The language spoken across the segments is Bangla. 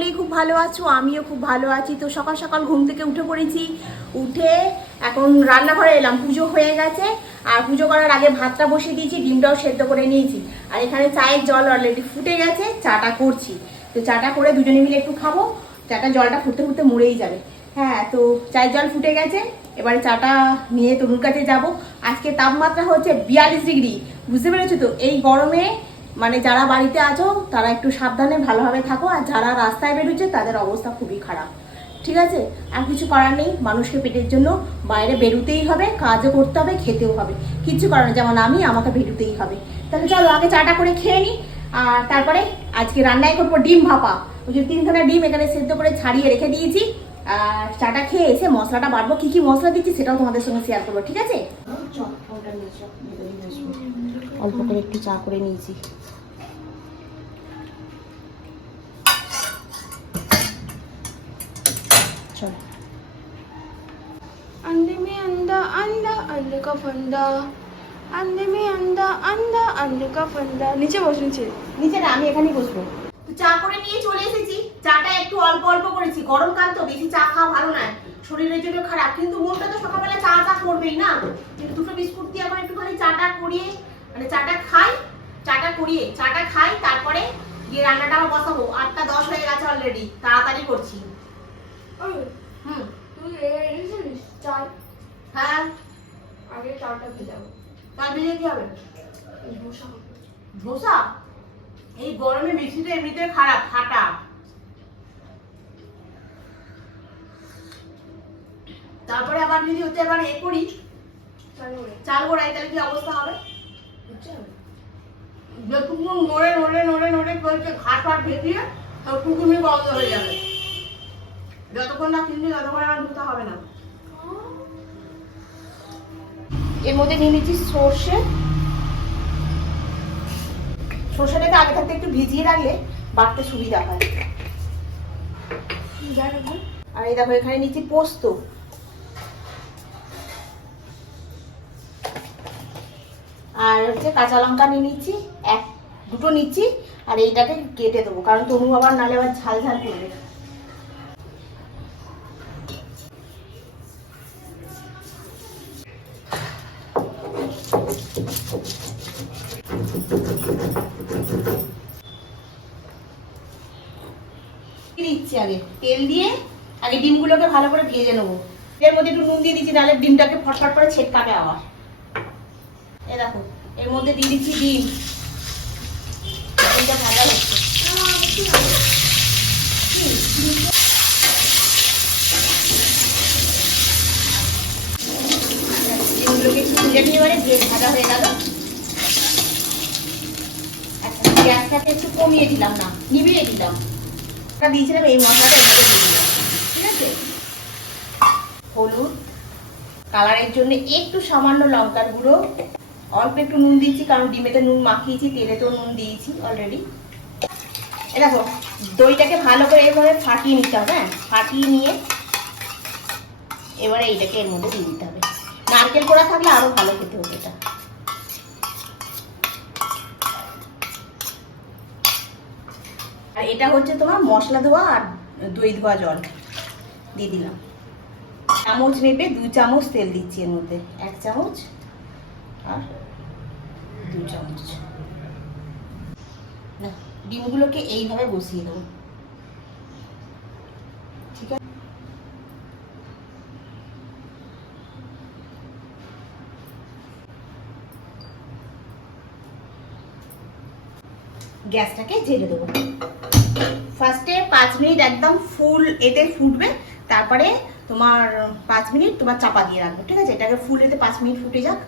সকলেই খুব ভালো আছো, আমিও খুব ভালো আছি। তো সকাল সকাল ঘুম থেকে উঠে পড়েছি। উঠে এখন রান্নাঘরে এলাম, পুজো হয়ে গেছে। আর পুজো করার আগে ভাতটা বসিয়ে দিয়েছি, ডিমটাও সেদ্ধ করে নিয়েছি। আর এখানে চায়ের জল অলরেডি ফুটে গেছে, চাটা করছি। তো চাটা করে দুজনে মিলে একটু খাব। চাটা জলটা ফুটতে ফুটতে মরেই যাবে। হ্যাঁ তো চায়ের জল ফুটে গেছে। এবারে চাটা নিয়ে তরুর কাছে যাব। আজকে তাপমাত্রা হচ্ছে বিয়াল্লিশ ডিগ্রি। বুঝতে পেরেছ তো? এই গরমে মানে যারা বাড়িতে আছো, তারা একটু সাবধানে ভালোভাবে থাকো, আর যারা রাস্তায় বেরোচ্ছে, তাদের অবস্থা খুবই খারাপ। ঠিক আছে? আর কিছু করার নেই, মানুষকে পেটের জন্য বাইরে বেরোতেই হবে, কাজও করতে হবে, খেতেও হবে। কিচ্ছু করার যেমন আমি, আমাকে বেরোতেই হবে। তাহলে চলো, আগে চাটা করে খেয়ে নিই আর তারপরে আজকে রান্নাই করব ডিম ভাপা। ওই যে তিনখানা ডিম এখানে সেদ্ধ করে ছাড়িয়ে রেখে দিয়েছি, আর চাটা খেয়ে এসে মশলাটা বাড়বো কি কি মশলা দিচ্ছি, সেটাও তোমাদের সঙ্গে শেয়ার করব, ঠিক আছে? অল্প করে একটু চা করে নিয়েছি চলো अंधे में अंधा अंधा अंधे का फंदा अंधे में अंधा अंधा अंधे का फंदा নিচে বসুন ছে নিচে না আমি এখানেই বসবো তো চা করে নিয়ে চলে এসেছি চাটা একটু অল্প অল্প করেছি গরমকাল তো বেশি চা খাওয়া ভালো নয় শরীরের জন্য খারাপ কিন্তু মনটা তো সকালবেলা চা চা করবেই না কিন্তু দুটো বিস্কুট দিয়ে আবার একটুখানি চাটা করিয়ে মানে চাটা খাই চাটা করিয়ে চাটা খাই তারপরে গিয়ে রান্নাটা আবার বসাবো। আটটা দশ হয়ে গেছে অলরেডি তাড়াতাড়ি করছি। হুম। তুই চাল? হ্যাঁ। আগে চালটা ভেজাবো তার ভেজে কি হবে? ধোসা ধোসা? এই গরমে মিক্সিটা এমনিতে খারাপ ফাটা। তারপরে আবার যদি হচ্ছে আবার এ করি চাল গোড়াই তাহলে কি অবস্থা হবে? যতক্ষণ নড়ে নড়ে নড়ে নড়ে ঘাট ফাট ভেতিয়ে টুকুমি বন্ধ হয়ে যাবে। যতক্ষণ না কিনবি ততক্ষণ আমার ধুতে হবে না। এর মধ্যে নিয়ে নিচ্ছি সর্ষে। সর্ষেটাকে আগে থাকতে একটু ভিজিয়ে রাখলে বাড়তে সুবিধা হয়। আর এই দেখো এখানে নিচ্ছি পোস্ত আর হচ্ছে কাঁচা লঙ্কা নিয়ে নিচ্ছি, এক, দুটো নিচ্ছি, আর এইটাকে কেটে দেবো। কারণ তনু আবার নালে আবার ঝাল ঝাল করবে। আগে? তেল দিয়ে আগে ডিমগুলোকে ভালো করে ভেজে নেব। এর মধ্যে একটু নুন দিয়ে দিচ্ছি, নাহলে ডিমটাকে ফটফট করে ছেটকাবে আবার। এ দেখো। এর মধ্যে দিয়ে দিচ্ছি ডিম। ডিমটা ভাজা হচ্ছে। গ্যাসটাকে একটু কমিয়ে দিলাম না দিলাম। দিয়েছিলাম এই মশলাটা ঠিক আছে? হলুদ, কালারের জন্য একটু সামান্য লঙ্কার গুঁড়ো অল্প একটু নুন দিয়েছি, কারণ ডিমেতে নুন মাখিয়েছি তেলে তো নুন দিয়েছি অলরেডি এ দেখো, দইটাকে ভালো করে এভাবে ফাটিয়ে নিতে হবে হ্যাঁ? ফাটিয়ে নিয়ে এবারে এইটাকে এর মধ্যে দিয়ে দিতে হবে। নারকেল করা থাকলে আরও ভালো খেতে হবে এটা। আর এটা হচ্ছে তোমার মশলা ধোয়া আর দই ধোয়া জল। দিয়ে দিলাম। চামচ মেপে দু চামচ তেল দিচ্ছি এর মধ্যে। এক চামচ আর দু চামচ। না, ডিমগুলোকে এইভাবে বসিয়ে দেবো। ঠিক আছে? গ্যাসটাকে ঝেড়ে দেবো। ফার্স্টে পাঁচ মিনিট একদম ফুল এতে ফুটবে, তারপরে তোমার পাঁচ মিনিট তোমার চাপা দিয়ে রাখব, ঠিক আছে? এটাকে ফুল এতে পাঁচ মিনিট ফুটে যাক।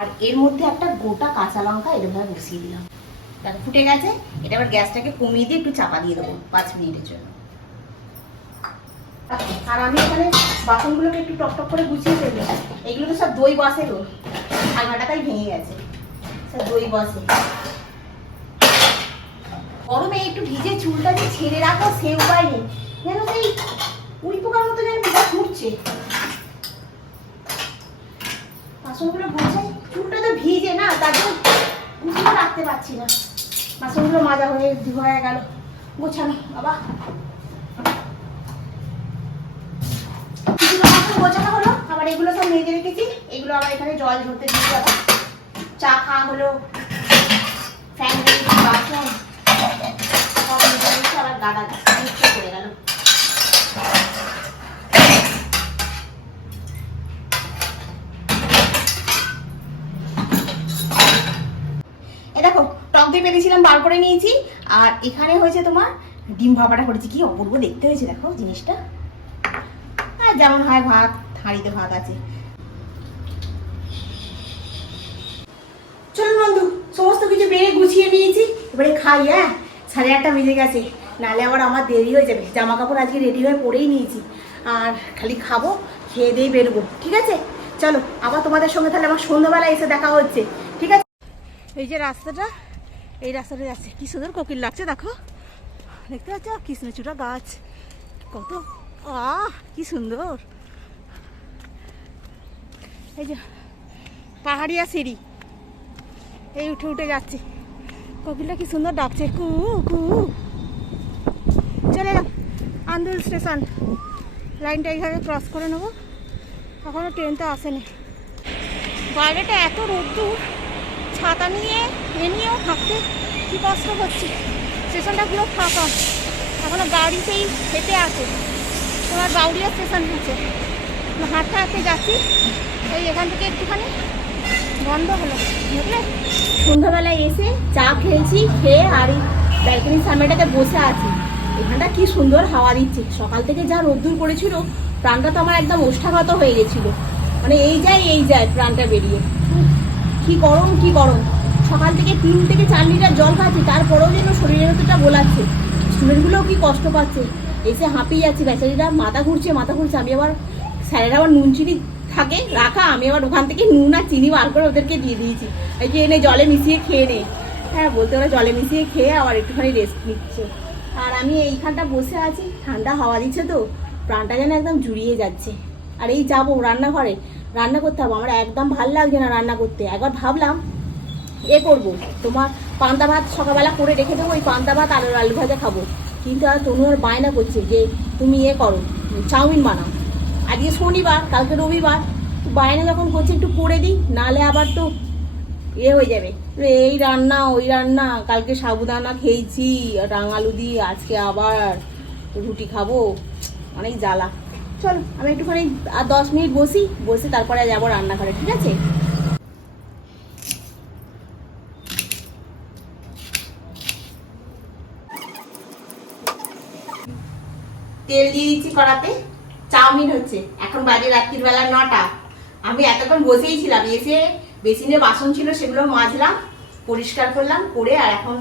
আর এর মধ্যে একটা গোটা কাঁচা লঙ্কা এরকমভাবে বসিয়ে দিলাম। দেখো, ফুটে গেছে। এটা আবার গ্যাসটাকে কমিয়ে দিয়ে একটু চাপা দিয়ে দেবো পাঁচ মিনিটের জন্য। আর আমি এখানে বাসনগুলোকে একটু টক টক করে গুছিয়ে ফেলব এগুলো তো সব দই বসেরও আলমাটা তাই ভেঙে গেছে। সব দই বসে। গরমে একটু ভিজে চুলটা যে ছেড়ে রাখো, সে উপায় নেই। যেন সেই উড়ি পোকার মতো যেন ফুটছে বাসনগুলো গুছে তার জন্য গুছিয়ে রাখতে পারছি না। বাসনগুলো মাজা হয়ে হয়ে গেল। গোছানো, বাবা। গোছানো হলো, আবার এগুলো সব মেজে রেখেছি। এগুলো আবার এখানে জল ধরতে দিয়ে যাব চা খাওয়া হলো। ফ্যান বাসন সব আবার গাদা করে গেলো। দই পেতেছিলাম বার করে নিয়েছি। আর এখানে হয়েছে তোমার ডিম ভাপাটা করেছি। কি অপূর্ব দেখতে হয়েছে দেখো জিনিসটা। আর যেমন হয় ভাত হাঁড়িতে ভাত আছে। চলুন বন্ধু সমস্ত কিছু বেড়ে গুছিয়ে নিয়েছি। এবারে খাই হ্যাঁ? সাড়ে আটটা বেজে গেছে। নালে আবার আমার দেরি হয়ে যাবে। জামা কাপড় আজকে রেডি হয়ে পরেই নিয়েছি। আর খালি খাব খেয়ে দিয়েই বেরোবো ঠিক আছে? চলো আবার তোমাদের সঙ্গে তাহলে আমার সন্ধ্যাবেলা এসে দেখা হচ্ছে ঠিক আছে? এই যে রাস্তাটা এই রাস্তাটা যাচ্ছে কি সুন্দর কোকিল লাগছে, দেখো। দেখতে পাচ্ছ? কৃষ্ণচূড়া গাছ। কত আহ, কি সুন্দর। এই যে পাহাড়িয়া সিঁড়ি। এই উঠে উঠে যাচ্ছে। কোকিলটা কি সুন্দর ডাকছে। কু কু। চলে এলাম আন্দুল স্টেশন। লাইনটা এইভাবে ক্রস করে নেব। এখনও ট্রেন তো আসেনি। বাইরেটা এত রোদ্দুর। ছাতা নিয়ে এ নিয়েও থাকতে কি কষ্ট হচ্ছে? স্টেশনটা পুরো ফাঁকা। এখনও গাড়িতেই হেঁটে আছে। তোমার বাউরিয়া স্টেশন আছে হাঁটতে হাঁটতে যাচ্ছি। এই এখান থেকে একটুখানি বন্ধ হলো। বুঝলে? সন্ধ্যাবেলায় এসে চা খেয়েছি, খেয়ে আর এই ব্যালকনির সামনেটাতে বসে আছি। এখানটা কি সুন্দর হাওয়া দিচ্ছে। সকাল থেকে যা রোদ্দুর পড়েছিল, প্রাণটা তো আমার একদম ওষ্ঠাগত হয়ে গেছিল। মানে এই যায় এই যায় প্রাণটা বেরিয়ে। কি গরম কি গরম। সকাল থেকে তিন থেকে চার লিটার জল খাচ্ছি, তারপরেও যেন শরীরের ভেতরটা গোলাচ্ছে। স্টুডেন্টগুলোও কি কষ্ট পাচ্ছে? এসে হাঁপিয়ে যাচ্ছি, বেচারিরা মাথা ঘুরছে মাথা ঘুরছে। আমি আবার, স্যারেরা আবার নুন চিনি থাকে, রাখা। আমি আবার ওখান থেকে নুন আর চিনি বার করে ওদেরকে দিয়ে দিয়েছি। এই যে এনে জলে মিশিয়ে খেয়ে নে। হ্যাঁ বলতে ওরা জলে মিশিয়ে খেয়ে আবার একটুখানি রেস্ট নিচ্ছে। আর আমি এইখানটা বসে আছি, ঠান্ডা হাওয়া দিচ্ছে তো, প্রাণটা যেন একদম জুড়িয়ে যাচ্ছে। আর এই যাব রান্নাঘরে। রান্না করতে হবে। আমার একদম ভালো লাগছে না রান্না করতে। একবার ভাবলাম এ করব। তোমার পান্তা ভাত সকালবেলা করে রেখে দেবো, ওই পান্তা ভাত আলু আলু ভাজা খাব। কিন্তু আর তনু আর বায়না করছে যে, তুমি এ করো, চাউমিন বানাও। আজকে শনিবার, কালকে রবিবার। বায়না যখন করছে, একটু করে দিই, নালে আবার তো এ হয়ে যাবে। এই রান্না, ওই রান্না, কালকে সাবুদানা খেয়েছি রাঙালু দিয়ে আজকে আবার রুটি খাব। অনেক জ্বালা। চল, আমি একটুখানি আর দশ মিনিট বসি, বসে তারপরে যাব রান্নাঘরে, ঠিক আছে? তেল দিয়ে দিচ্ছি কড়াতে। চাউমিন হচ্ছে, এখন বাজে রাত্রির বেলা নটা। আমি এতক্ষণ বসেই ছিলাম, এসে বেসিনে বাসন ছিল, সেগুলো মাজলাম, পরিষ্কার করলাম, করে আর এখন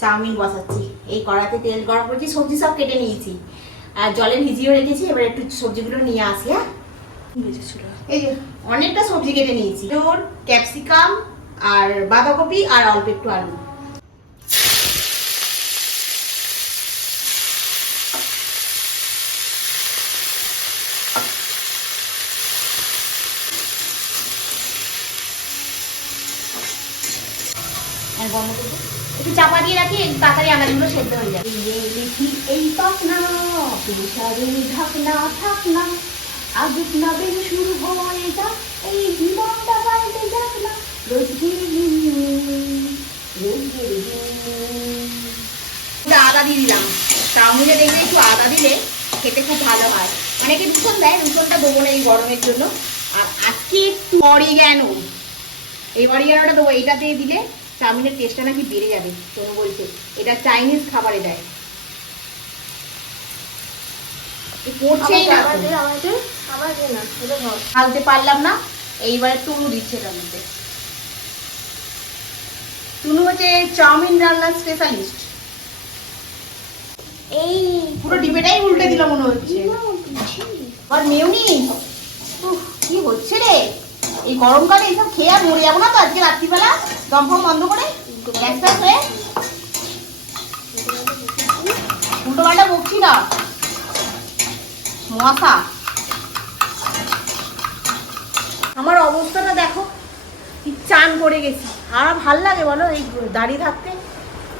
চাউমিন বসাচ্ছি। এই কড়াতে তেল গরম করছি, সবজি সব কেটে নিয়েছি। জলে ভিজিয়েও রেখেছি এবার একটু সবজিগুলো নিয়ে আসি হ্যাঁ? এই যে অনেকটা সবজি কেটে নিয়েছি। তোর ক্যাপসিকাম আর বাঁধাকপি আর অল্প একটু আলু। আর বন্ধ। একটু চাপা দিয়ে রাখি তাড়াতাড়ি আনাজগুলো সেদ্ধ হয়ে যাবে। এই লিখি এই পাক না পেশারে ঢাক না থাক না আগুক না বেশ শুরু হয়ে যাক এই জীবনটা পাল্টে যাক না আদা দিয়ে দিলাম। চাউমিনে দেখবে একটু আদা দিলে খেতে খুব ভালো হয়। অনেকে রুসন দেয় রুসনটা দেবো না এই গরমের জন্য। আর আজকে একটু অরিগ্যানো। এই অরিগ্যানোটা দেবো এইটা দিয়ে দিলে চাউমিনের টেস্টটা নাকি বেড়ে যাবে তোমরা বলছে। এটা চাইনিজ খাবারে দেয়। ঢালতে পারলাম না এইবারে টুনু দিচ্ছে এটার মধ্যে। টুনু হচ্ছে চাউমিন রান্নার স্পেশালিস্ট এই পুরো ডিবেটাই উল্টে দিল মনে হচ্ছে। আর মেউনি? কি হচ্ছে রে? এই গরমকালে এইসব খেয়ে আর মরে যাব না তো আজকে রাত্রিবেলা। দম ফম বন্ধ করে গ্যাস হয়ে উল্টো পাল্টা বকছি না। মশা। আমার অবস্থাটা দেখো, কি চান করে গেছি। আর ভালো লাগে বলো, এই দাঁড়িয়ে থাকতে।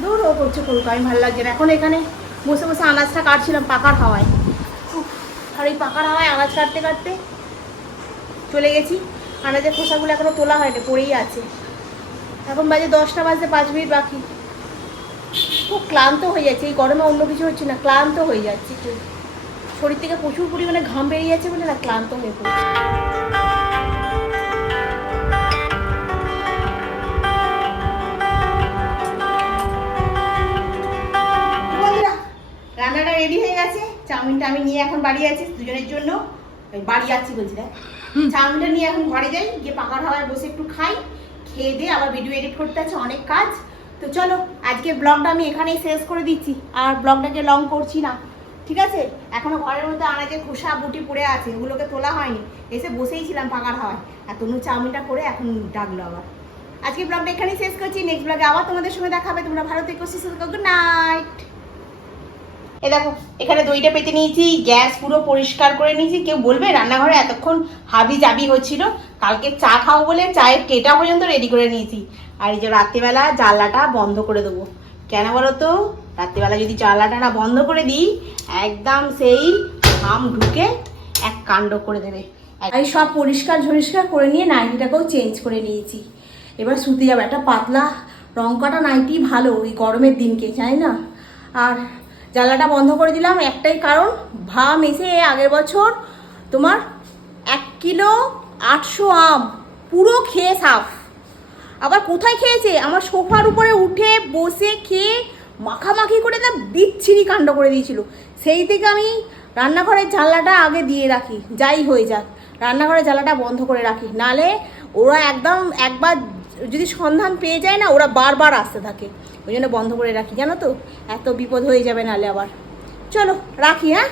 দূর ও করছে করুক, আমি ভালো লাগছে না। এখন এখানে বসে বসে আনাজটা কাটছিলাম পাকার হাওয়ায়। আর এই পাকার হাওয়ায় আনাজ কাটতে কাটতে চলে গেছি। আনাজের খোসাগুলো এখনও তোলা হয়নি, পড়েই আছে। এখন বাজে দশটা বাজতে পাঁচ মিনিট বাকি। খুব ক্লান্ত হয়ে যাচ্ছে, এই গরমে অন্য কিছু হচ্ছে না, ক্লান্ত হয়ে যাচ্ছে একটু। শরীর থেকে প্রচুর পরিমাণে ঘাম বেরিয়ে যাচ্ছে বলে না, ক্লান্ত হয়ে পড়ছে। রান্নাটা রেডি হয়ে গেছে। চাউমিনটা আমি নিয়ে এখন বাড়ি আছি দুজনের জন্য। বাড়ি যাচ্ছি বলছি দেখ। চাউমিনটা নিয়ে এখন ঘরে যাই গিয়ে পাকা হাওয়ায় বসে একটু খাই খেয়ে দিয়ে আবার ভিডিও এডিট করতে আছে অনেক কাজ। তো চলো আজকে ব্লগটা আমি এখানেই শেষ করে দিচ্ছি আর ব্লগটাকে লং করছি না ঠিক আছে? এখনও ঘরের মধ্যে আনাজের খোসা বুটি পড়ে আছে ওগুলোকে তোলা হয়নি এসে বসেই ছিলাম পাকার হাওয়ায় আর তনু চাউমিনটা করে এখন ডাকলো আবার। আজকে ব্লগটা এখানেই শেষ করছি নেক্সট ব্লগে আবার তোমাদের সঙ্গে দেখাবে তোমরা ভালো থেকো সুস্থ গুড নাইট এ দেখো, এখানে দইটা পেতে নিয়েছি, গ্যাস পুরো পরিষ্কার করে নিয়েছি। কেউ বলবে রান্নাঘরে এতক্ষণ হাবি জাবি হচ্ছিল। কালকে চা খাও বলে চায়ের কেটা পর্যন্ত রেডি করে নিয়েছি। আর এই যে রাত্রিবেলা জানলাটা বন্ধ করে দেবো। কেন বলো তো? রাত্রিবেলা যদি জানলাটা না বন্ধ করে দিই, একদম সেই ঘাম ঢুকে এক কাণ্ড করে দেবে। আমি সব পরিষ্কার ঝরিষ্কার করে নিয়ে নাইটিটাকেও চেঞ্জ করে নিয়েছি। এবার শুতে যাবে। একটা পাতলা রং কাটা নাইটি ভালো, ওই গরমের দিনকে, জানি না। আর জানলাটা বন্ধ করে দিলাম। একটাই কারণ ভাম এসে আগের বছর তোমার এক কিলো আটশো আম, পুরো খেয়ে সাফ। আবার কোথায় খেয়েছে? আমার সোফার উপরে উঠে বসে খেয়ে মাখামাখি করে না বিচ্ছিরি কাণ্ড করে দিয়েছিল। সেই থেকে আমি রান্নাঘরের জানলাটা আগে দিয়ে রাখি, যাই হয়ে যাক। রান্নাঘরের জানলাটা বন্ধ করে রাখি। নালে ওরা একদম একবার যদি সন্ধান পেয়ে যায় না, ওরা বারবার আসতে থাকে। ওই জন্য বন্ধ করে রাখি, জানো তো? এত বিপদ হয়ে যাবে নাহলে আবার। চলো, রাখি হ্যাঁ?